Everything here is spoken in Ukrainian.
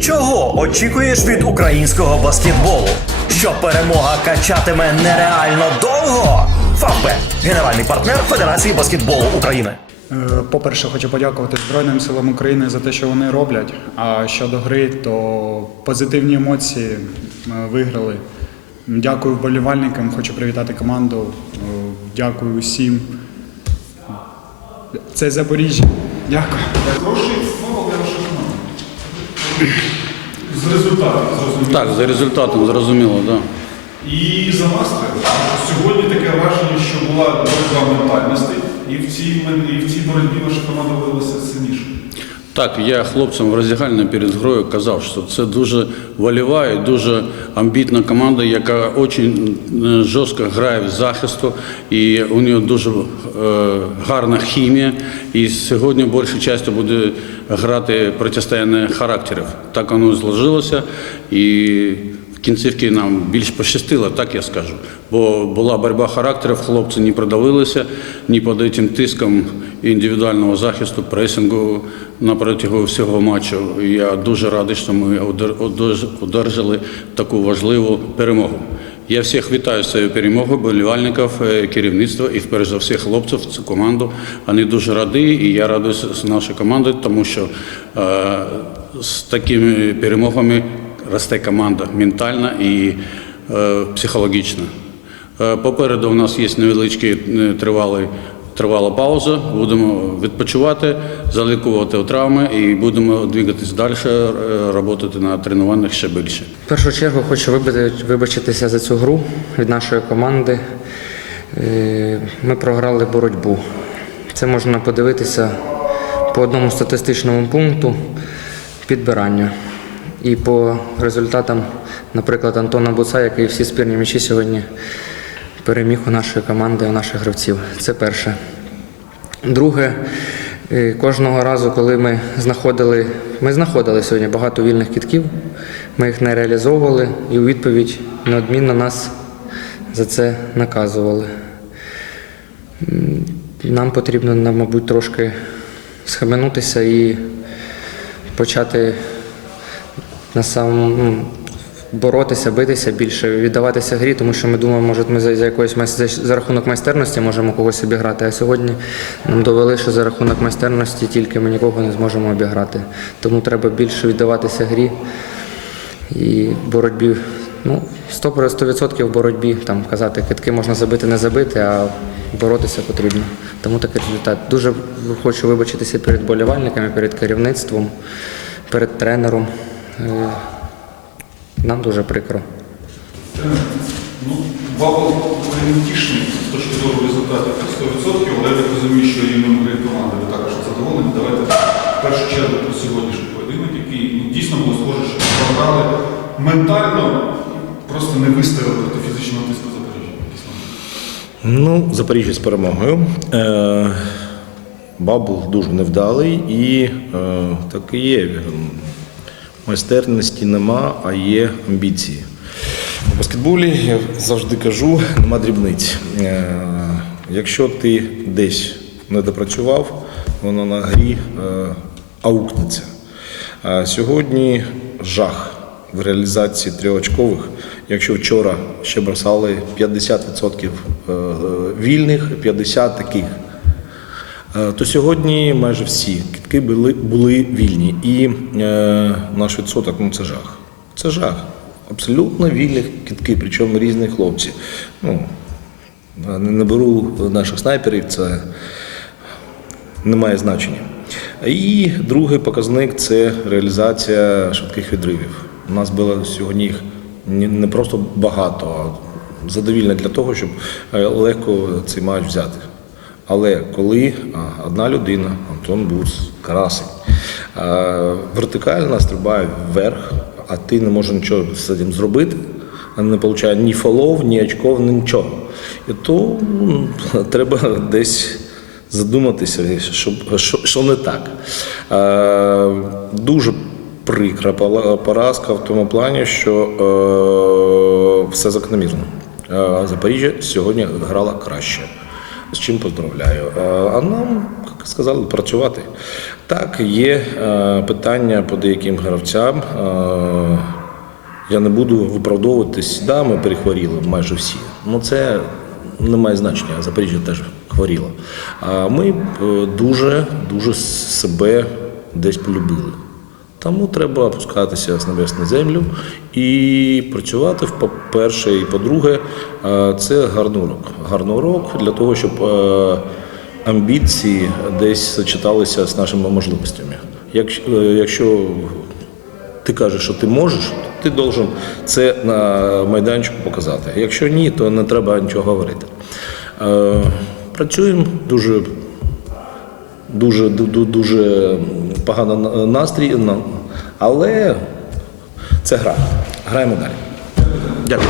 Чого очікуєш від українського баскетболу? Що перемога качатиме нереально довго? Фавбет – генеральний партнер Федерації баскетболу України. Е, По-перше, хочу подякувати Збройним силам України за те, що вони роблять. А щодо гри, то позитивні емоції ми виграли. Дякую вболівальникам, хочу привітати команду. Е, Дякую усім. Це Запоріжжя. Дякую. Хороший футбол для вашої команди. З результатом, зрозуміло. Так, за результатом зрозуміло, так. Да. І за настрій. Сьогодні таке враження, що була боротьба ментальності, і в цій, і в цій боротьбі ваша команда виявилася сильніше. Так, я хлопцям в роздягальні перед грою казав, що це дуже вольова і дуже амбітна команда, яка дуже жорстко грає в захисту, і у нього дуже е, гарна хімія. І сьогодні більше часто буде грати протистояння характерів. Так воно зложилося. І в кінцівці нам більш пощастило, так я скажу. Бо була боротьба характерів, хлопці не продавилися ні під цим тиском індивідуального захисту, пресингу на протягом всього матчу. Я дуже радий, що ми одер- одер- одержали таку важливу перемогу. Я всіх вітаю з цією перемогою, болівальників, е, керівництва і перш за все хлопців, цю команду. Вони дуже раді, і я радий з нашої команди, тому що е, з такими перемогами росте команда ментальна і е, психологічна. Е, Попереду у нас є невеличкий е, тривалий. Тривала пауза, будемо відпочивати, залікувати травми і будемо двигатись далі, працювати на тренуваннях ще більше. В першу чергу хочу вибачитися за цю гру від нашої команди. Ми програли боротьбу. Це можна подивитися по одному статистичному пункту підбирання. І по результатам, наприклад, Антона Буца, який всі спірні м'ячі сьогодні переміг у нашої команди, у наших гравців. Це перше. Друге, е, кожного разу, коли ми знаходили, ми знаходили сьогодні багато вільних кітків, ми їх не реалізовували і у відповідь неодмінно нас за це наказували. Нам потрібно, мабуть, трошки схаменутися і почати на самому ну, боротися, битися більше, віддаватися грі, тому що ми думаємо, може, ми за, за якоюсь за, за рахунок майстерності можемо когось обіграти. А сьогодні нам довели, що за рахунок майстерності тільки ми нікого не зможемо обіграти. Тому треба більше віддаватися грі і боротьбі. Ну, 100%, 100% в боротьбі там казати, китки можна забити, не забити, а боротися потрібно. Тому такий результат. Дуже хочу вибачитися перед болівальниками, перед керівництвом, перед тренером. Е, Нам дуже прикро. Ну, Бабл ви тішний з точки зору результатів 100%, але я розумію, що рівнем гри команди ви також задоволені. Давайте в першу чергу про сьогоднішній поєдинок, який ну, дійсно було схоже, що програли ментально, просто не виставили проти фізичного тиску Запоріжжя. Ну, Запоріжжя з перемогою. Е, Бабл дуже невдалий і е, так і є. Майстерності нема, а є амбіції. У баскетболі я завжди кажу, нема дрібниць. Е, якщо ти десь не допрацював, воно на грі е, аукнеться. Сьогодні жах в реалізації трьохочкових. Якщо вчора ще бросали 50% е, вільних, 50% таких, то сьогодні майже всі кітки були, були вільні. І е, наш відсоток ну, це жах. Це жах. Абсолютно вільних кітки, причому різні хлопці. Ну, не не беру наших снайперів, це не має значення. І другий показник це реалізація швидких відривів. У нас було сьогодні їх не просто багато, а задовільно для того, щоб е, легко цей матч взяти. Але коли одна людина, Антон Буц, красень, а, вертикально стрибає вверх, а ти не можеш нічого з цим зробити, не отримує ні фолов, ні очков, ні нічого. І то ну, треба десь задуматися, що, що, що не так. Дуже прикра поразка в тому плані, що е, все закономірно. Е, Запоріжжя сьогодні грала краще. З чим поздравляю. Е, А нам, сказали, працювати. Так, є е, питання по деяким гравцям. Е, я не буду виправдовуватись. Да, ми перехворіли майже всі. Ну це не має значення. Запоріжжя теж хворіло. А ми дуже, дуже себе десь полюбили. Тому треба опускатися з небес на землю і працювати по-перше, і по-друге, е, це гарний урок. Гарний урок для того, щоб е, амбіції десь сочеталися з нашими можливостями. Якщо, е, ти кажеш, що ти можеш, то ти должен це на майданчику показати. Якщо ні, то не треба нічого говорити. Працюємо дуже дуже, дуже, поганий на- настрій, на- але це гра. Граємо далі. Дякую.